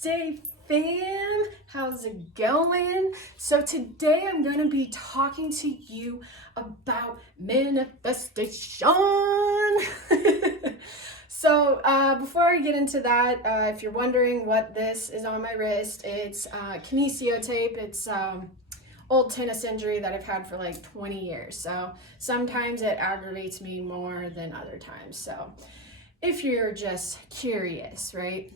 day, fam. How's it going? So today I'm going to be talking to you about manifestation. So before I get into that, if you're wondering what this is on my wrist, it's kinesio tape. It's old tennis injury that I've had for like 20 years. So sometimes it aggravates me more than other times. So if you're just curious, right?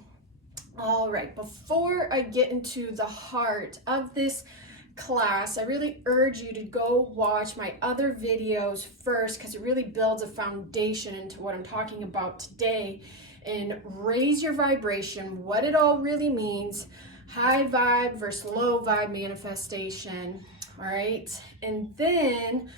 All right, before I get into the heart of this class, I really urge you to go watch my other videos first because it really builds a foundation into what I'm talking about today and raise your vibration, what it all really means, high vibe versus low vibe manifestation, all right? And then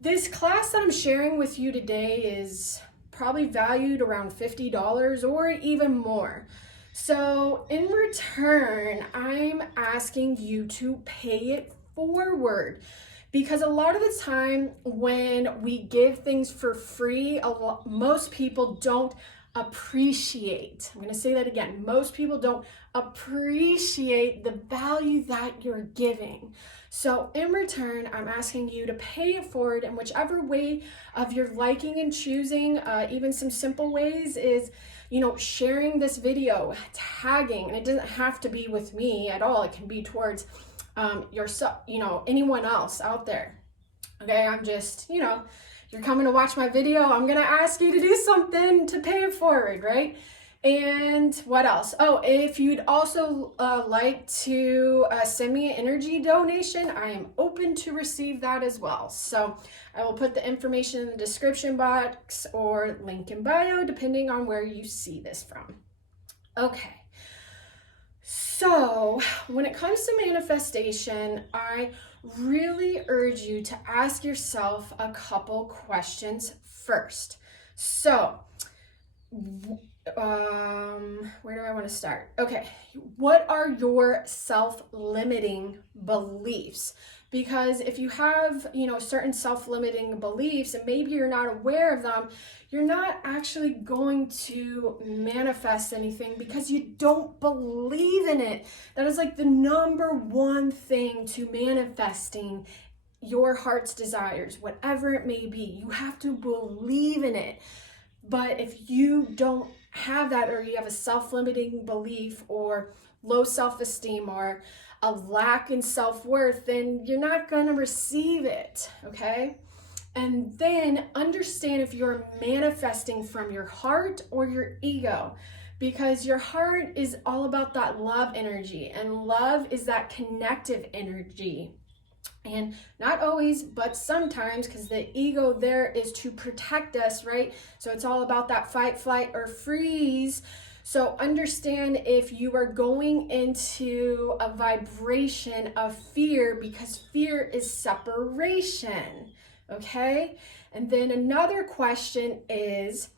this class that I'm sharing with you today is probably valued around $50 or even more. So in return, I'm asking you to pay it forward because a lot of the time when we give things for free, most people don't appreciate. I'm going to say that again. Most people don't appreciate the value that you're giving. So in return, I'm asking you to pay it forward in whichever way of your liking and choosing. Even some simple ways is, sharing this video, tagging, and it doesn't have to be with me at all. It can be towards yourself, anyone else out there. Okay, I'm just, you're coming to watch my video, I'm gonna ask you to do something to pay it forward, right? And what else? Oh, if you'd also like to send me an energy donation, I am open to receive that as well. So I will put the information in the description box or link in bio, depending on where you see this from. Okay. So when it comes to manifestation, I really urge you to ask yourself a couple questions first. So, where do I want to start? Okay, what are your self-limiting beliefs? Because if you have, certain self-limiting beliefs and maybe you're not aware of them, you're not actually going to manifest anything because you don't believe in it. That is like the number one thing to manifesting your heart's desires, whatever it may be. You have to believe in it. But if you don't have that, or you have a self-limiting belief or low self-esteem or a lack in self-worth, then you're not going to receive it, okay? And then understand if you're manifesting from your heart or your ego, because your heart is all about that love energy, and love is that connective energy. And not always, but sometimes, because the ego there is to protect us, right? So it's all about that fight, flight, or freeze. So understand if you are going into a vibration of fear, because fear is separation, okay? And then another question is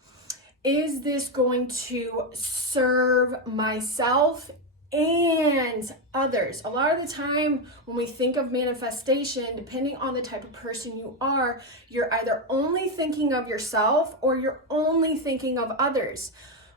this going to serve myself and others? A lot of the time when we think of manifestation, depending on the type of person you are, you're either only thinking of yourself or you're only thinking of others.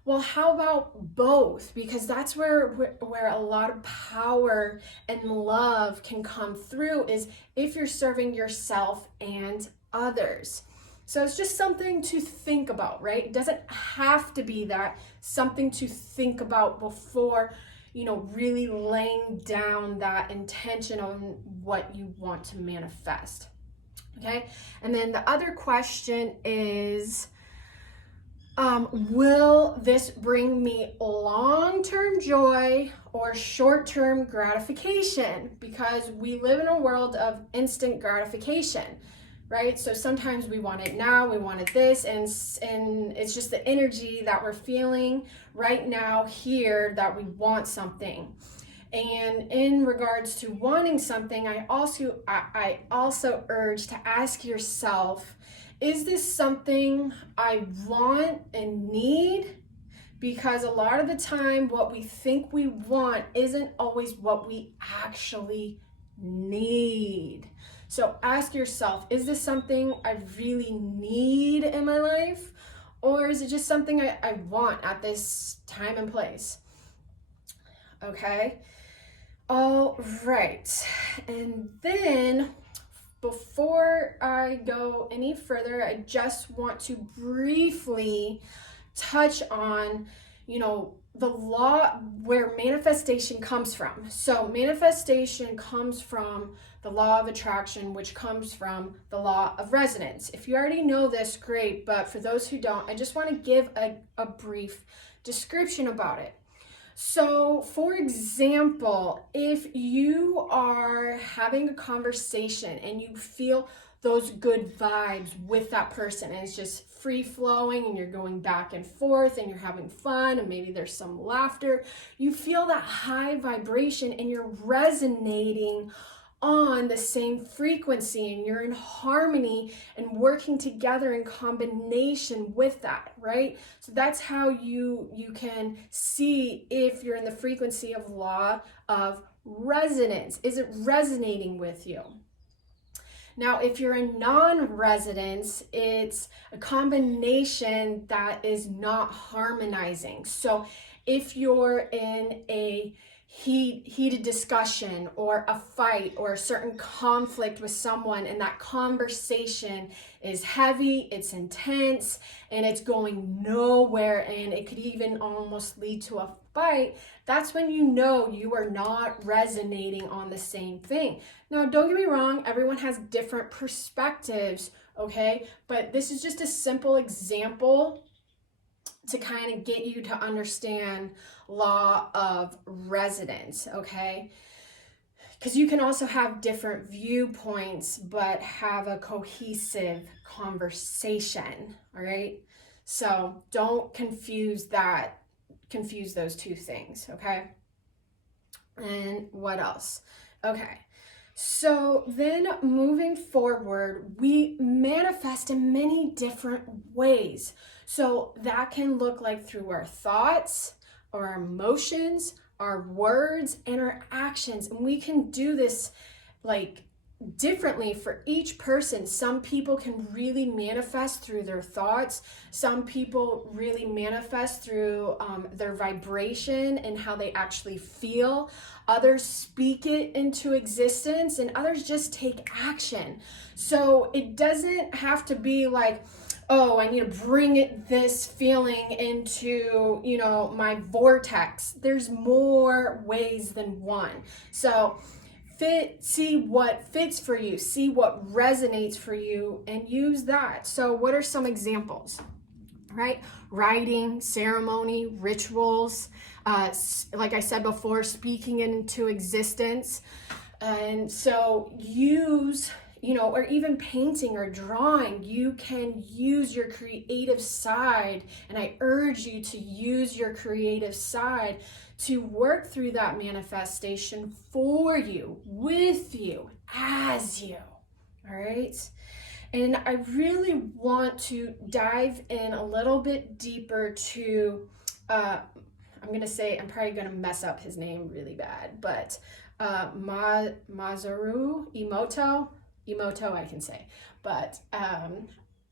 Well, how about both? Because that's where a lot of power and love can come through, is if you're serving yourself and others. So it's just something to think about, right? It doesn't have to be that. Something to think about before really laying down that intention on what you want to manifest. Okay. And then the other question is, will this bring me long-term joy or short-term gratification? Because we live in a world of instant gratification, right? So sometimes we want it now, we want it this, and it's just the energy that we're feeling right now here that we want something. And in regards to wanting something, I also urge to ask yourself, is this something I want and need? Because a lot of the time what we think we want isn't always what we actually need. So ask yourself, is this something I really need in my life? Or is it just something I want at this time and place? okay? All right, and then before I go any further, I just want to briefly touch on, the law where manifestation comes from. So manifestation comes from the law of attraction, which comes from the law of resonance. If you already know this, great, but for those who don't, I just want to give a brief description about it. So, for example, if you are having a conversation and you feel those good vibes with that person and it's just free flowing and you're going back and forth and you're having fun and maybe there's some laughter, you feel that high vibration and you're resonating on the same frequency and you're in harmony and working together in combination with that, right? So that's how you can see if you're in the frequency of law of resonance. Is it resonating with you? Now, if you're in non-resonance, it's a combination that is not harmonizing. So if you're in a heated discussion or a fight or a certain conflict with someone and that conversation is heavy, it's intense, and it's going nowhere, and it could even almost lead to a fight, that's when you know you are not resonating on the same thing. Now, don't get me wrong, everyone has different perspectives, okay? But this is just a simple example to kind of get you to understand law of resonance, okay? Because you can also have different viewpoints, but have a cohesive conversation, all right? So don't confuse those two things, okay? And what else? Okay. So then moving forward, we manifest in many different ways. So that can look like through our thoughts, our emotions, our words, and our actions. And we can do this like differently for each person. Some people can really manifest through their thoughts. Some people really manifest through their vibration and how they actually feel. Others speak it into existence, and others just take action. So it doesn't have to be like, oh, I need to bring this feeling into, my vortex. There's more ways than one. So see what fits for you, see what resonates for you, and use that. So what are some examples? Right? Writing, ceremony, rituals, like I said before, speaking it into existence. And so use, or even painting or drawing, you can use your creative side. And I urge you to use your creative side to work through that manifestation for you, with you, as you, all right? And I really want to dive in a little bit deeper to, I'm probably going to mess up his name really bad, but Masaru Emoto I can say, but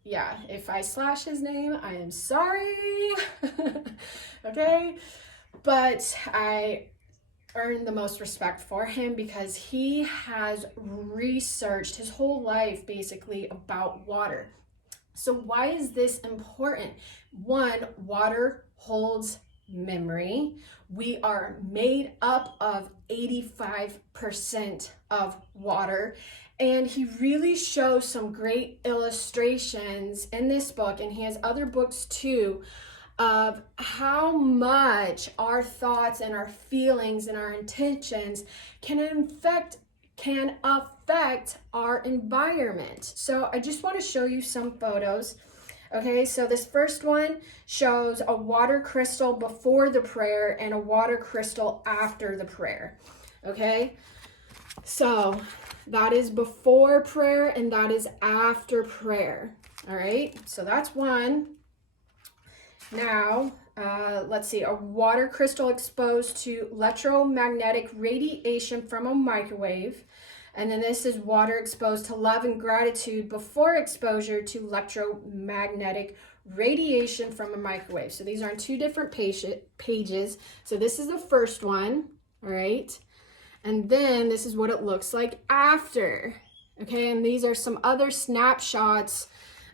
yeah, if I slash his name, I am sorry. Okay, but I earn the most respect for him because he has researched his whole life basically about water. So why is this important? One, water holds memory. We are made up of 85% of water. And he really shows some great illustrations in this book, and he has other books too, of how much our thoughts and our feelings and our intentions can affect our environment. So I just want to show you some photos. Okay, so this first one shows a water crystal before the prayer and a water crystal after the prayer. Okay, so that is before prayer and that is after prayer. All right, so that's one. Now, let's see, a water crystal exposed to electromagnetic radiation from a microwave. And then this is water exposed to love and gratitude before exposure to electromagnetic radiation from a microwave. So these are on two different pages. So this is the first one. All right. And then this is what it looks like after. Okay. And these are some other snapshots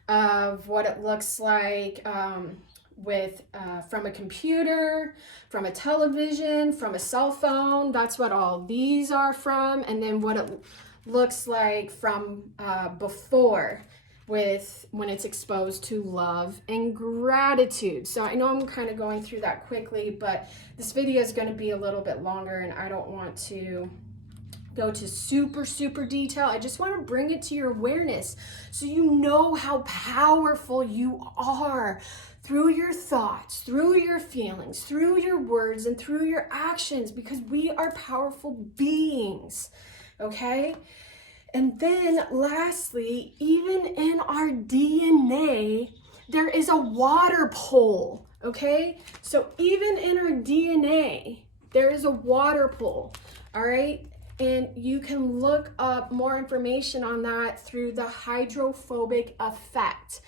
of what it looks like from a computer, from a television, from a cell phone. That's what all these are from. And then what it looks like from before, when it's exposed to love and gratitude. So I know I'm kind of going through that quickly, but this video is going to be a little bit longer and I don't want to go to super detail. I just want to bring it to your awareness so you know how powerful you are through your thoughts, through your feelings, through your words, and through your actions, because we are powerful beings, okay? And then lastly, even in our DNA, there is a water pole, okay? So even in our DNA, there is a water pole, all right? And you can look up more information on that through the hydrophobic effect,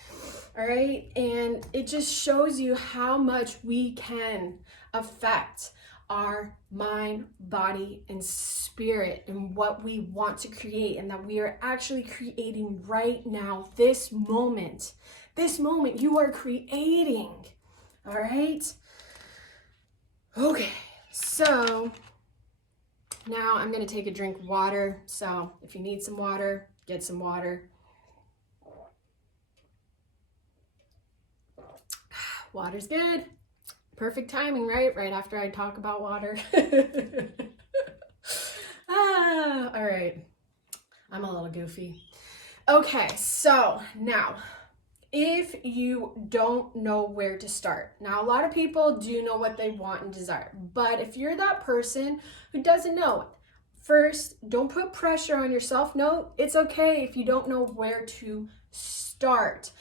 all right? And it just shows you how much we can affect our mind, body, and spirit and what we want to create, and that we are actually creating right now, this moment you are creating, all right? Okay, so now I'm going to take a drink of water. So if you need some water, get some water. Water's good. Perfect timing, right? Right after I talk about water. All right. I'm a little goofy. Okay, so now, if you don't know where to start. Now, a lot of people do know what they want and desire, but if you're that person who doesn't know, first, don't put pressure on yourself. No, it's okay if you don't know where to start.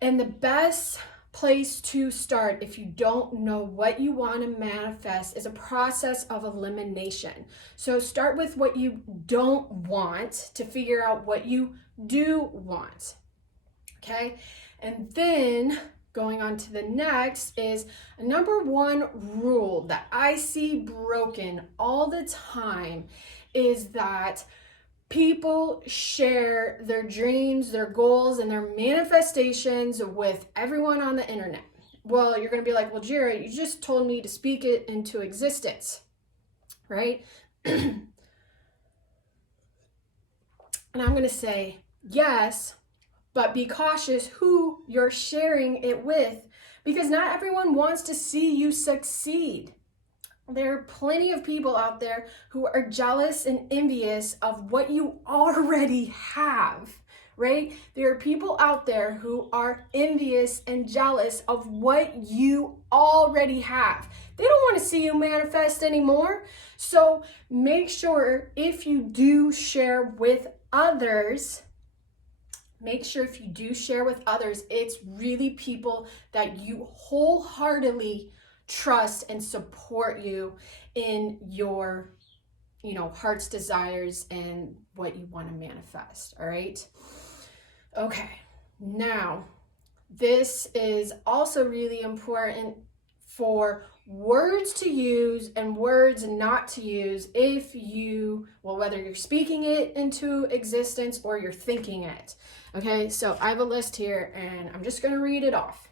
And the best place to start, if you don't know what you want to manifest, is a process of elimination. So start with what you don't want to figure out what you do want. Okay, and then going on to the next is number one rule that I see broken all the time is that people share their dreams, their goals, and their manifestations with everyone on the internet. Well, you're going to be like, well, Jira, you just told me to speak it into existence, right? And I'm going to say, yes, but be cautious who you're sharing it with, because not everyone wants to see you succeed. There are plenty of people out there who are jealous and envious of what you already have, right? There are people out there who are envious and jealous of what you already have. They don't want to see you manifest anymore. So make sure if you do share with others, it's really people that you wholeheartedly trust and support you in your, heart's desires and what you want to manifest. All right. Okay. Now, this is also really important for words to use and words not to use whether you're speaking it into existence or you're thinking it. Okay, so I have a list here and I'm just going to read it off.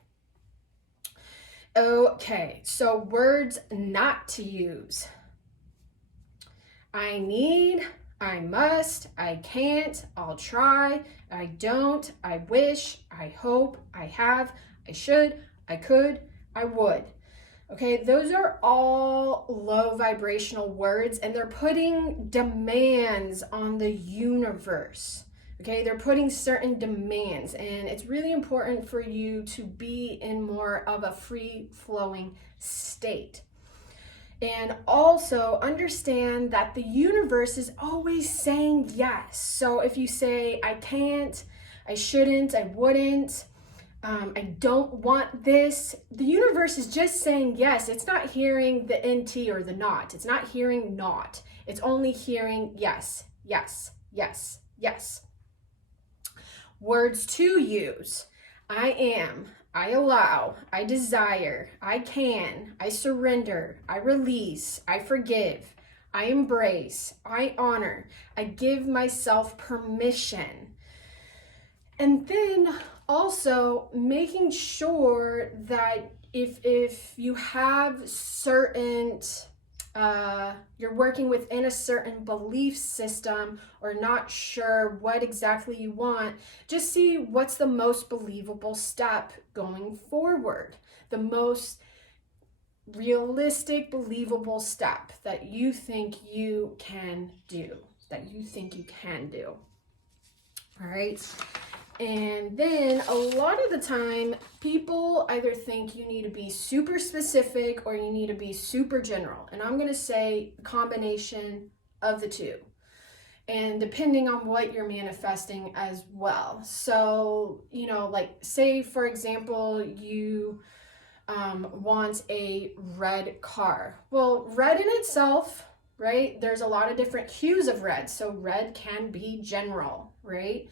Okay, so words not to use. I need, I must, I can't, I'll try, I don't, I wish, I hope, I have, I should, I could, I would. Okay, those are all low vibrational words and they're putting demands on the universe. Okay, they're putting certain demands, and it's really important for you to be in more of a free-flowing state. And also understand that the universe is always saying yes. So if you say, I can't, I shouldn't, I wouldn't, I don't want this, the universe is just saying yes. It's not hearing the NT or the not. It's not hearing not. It's only hearing yes, yes, yes, yes. Words to use. I am, I allow, I desire, I can, I surrender, I release, I forgive, I embrace, I honor, I give myself permission. And then also making sure that if you have certain you're working within a certain belief system or not sure what exactly you want, just see what's the most believable step going forward, the most realistic, believable step that you think you can do, All right. And then a lot of the time, people either think you need to be super specific or you need to be super general. And I'm going to say a combination of the two. And depending on what you're manifesting as well. So, like say, for example, you want a red car. Well, red in itself, right? There's a lot of different hues of red. So red can be general, right?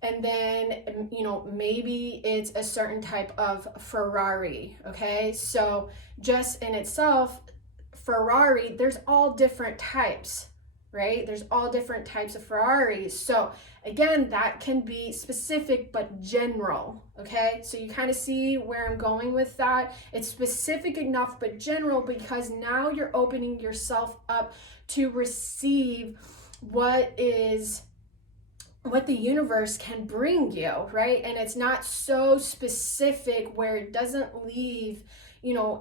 And then, maybe it's a certain type of Ferrari, okay? So just in itself, Ferrari, there's all different types, right? There's all different types of Ferraris. So again, that can be specific but general, okay? So you kind of see where I'm going with that. It's specific enough but general because now you're opening yourself up to receive what the universe can bring you, right? And it's not so specific where it doesn't leave,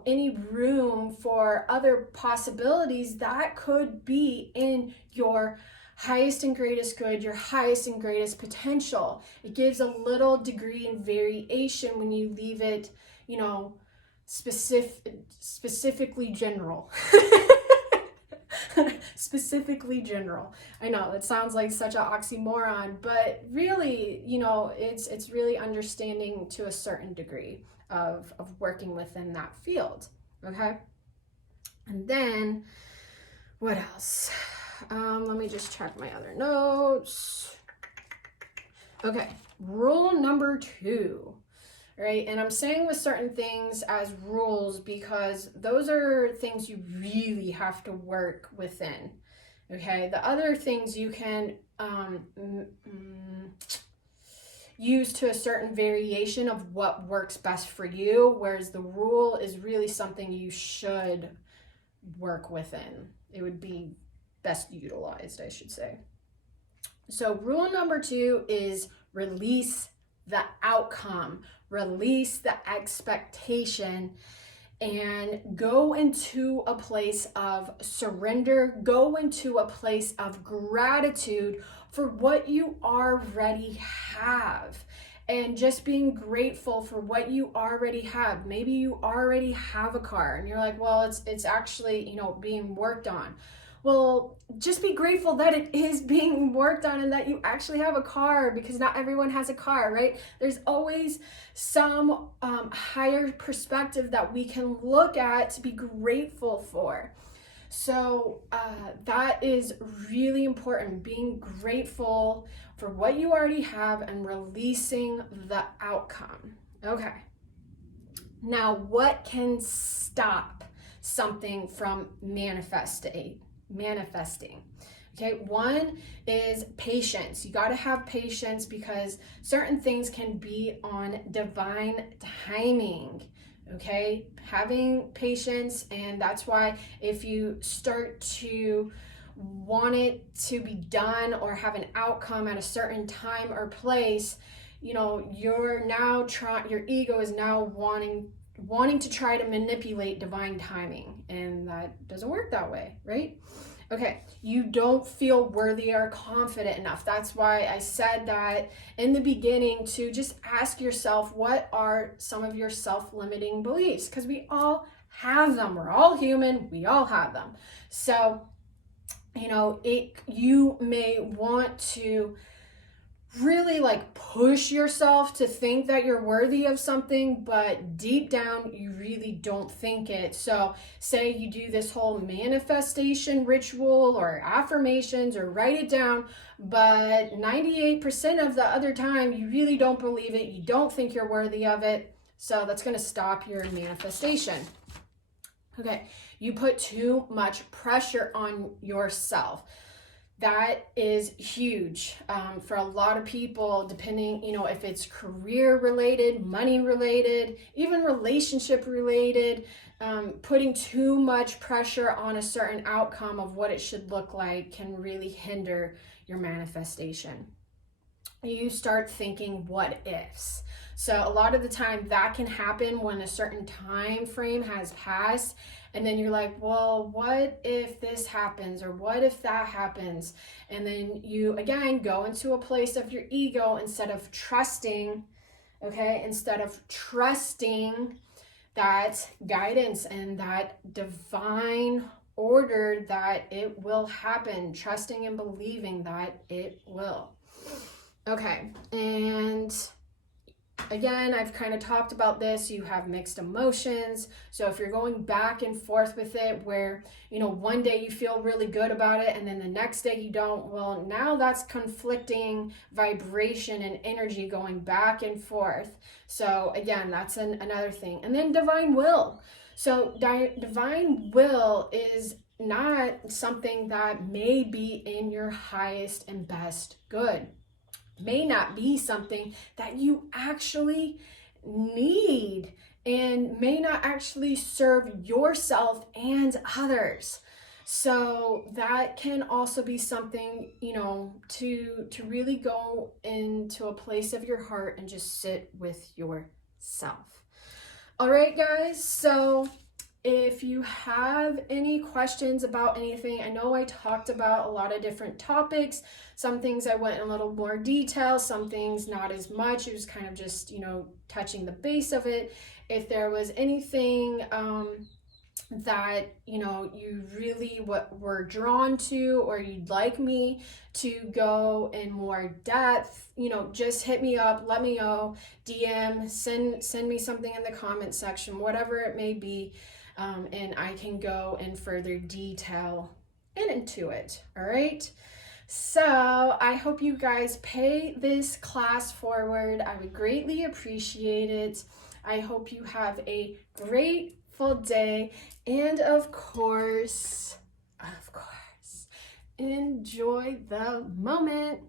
any room for other possibilities that could be in your highest and greatest good, your highest and greatest potential. It gives a little degree in variation when you leave it, specifically general. Specifically general. I know it sounds like such an oxymoron, but really, it's really understanding to a certain degree of working within that field. Okay. And then what else? Let me just check my other notes. Okay. Rule number 2. Right? And I'm saying with certain things as rules because those are things you really have to work within. Okay? The other things you can use to a certain variation of what works best for you, whereas the rule is really something you should work within. It would be best utilized, I should say. So rule number 2 is release the outcome, release the expectation, and go into a place of surrender, go into a place of gratitude for what you already have. And just being grateful for what you already have. Maybe you already have a car and you're like, well, it's actually, being worked on. Well, just be grateful that it is being worked on and that you actually have a car, because not everyone has a car, right? There's always some higher perspective that we can look at to be grateful for. So that is really important, being grateful for what you already have and releasing the outcome. Okay. Now, what can stop something from manifesting? Okay, one is patience. You got to have patience because certain things can be on divine timing. Okay, having patience, and that's why if you start to want it to be done or have an outcome at a certain time or place, your ego is now wanting to try to manipulate divine timing, and that doesn't work that way, right? Okay, you don't feel worthy or confident enough. That's why I said that in the beginning, to just ask yourself, what are some of your self-limiting beliefs? Because we all have them. We're all human. We all have them. So, you may want to really push yourself to think that you're worthy of something, but deep down you really don't think it. So say you do this whole manifestation ritual or affirmations or write it down, but 98% of the other time you really don't believe it, you don't think you're worthy of it. So that's going to stop your manifestation. Okay, you put too much pressure on yourself. That is huge for a lot of people, depending, if it's career related, money related, even relationship related. Putting too much pressure on a certain outcome of what it should look like can really hinder your manifestation. You start thinking what ifs. So a lot of the time that can happen when a certain time frame has passed, and then you're like, well, what if this happens, or what if that happens? And then you again go into a place of your ego instead of trusting that guidance and that divine order that it will happen, trusting and believing that it will. Okay, and again, I've kind of talked about this. You have mixed emotions. So if you're going back and forth with it, where, one day you feel really good about it and then the next day you don't, well, now that's conflicting vibration and energy going back and forth. So again, that's another thing. And then divine will. So divine will is not something that may be in your highest and best good. May not be something that you actually need, and may not actually serve yourself and others. So that can also be something, to really go into a place of your heart and just sit with yourself. All right, guys. So if you have any questions about anything, I know I talked about a lot of different topics. Some things I went in a little more detail, some things not as much. It was kind of just, touching the base of it. If there was anything that, you really were drawn to, or you'd like me to go in more depth, just hit me up, let me know, DM, send me something in the comment section, whatever it may be. And I can go in further detail into it. All right. So I hope you guys pay this class forward. I would greatly appreciate it. I hope you have a grateful day. And of course, enjoy the moment.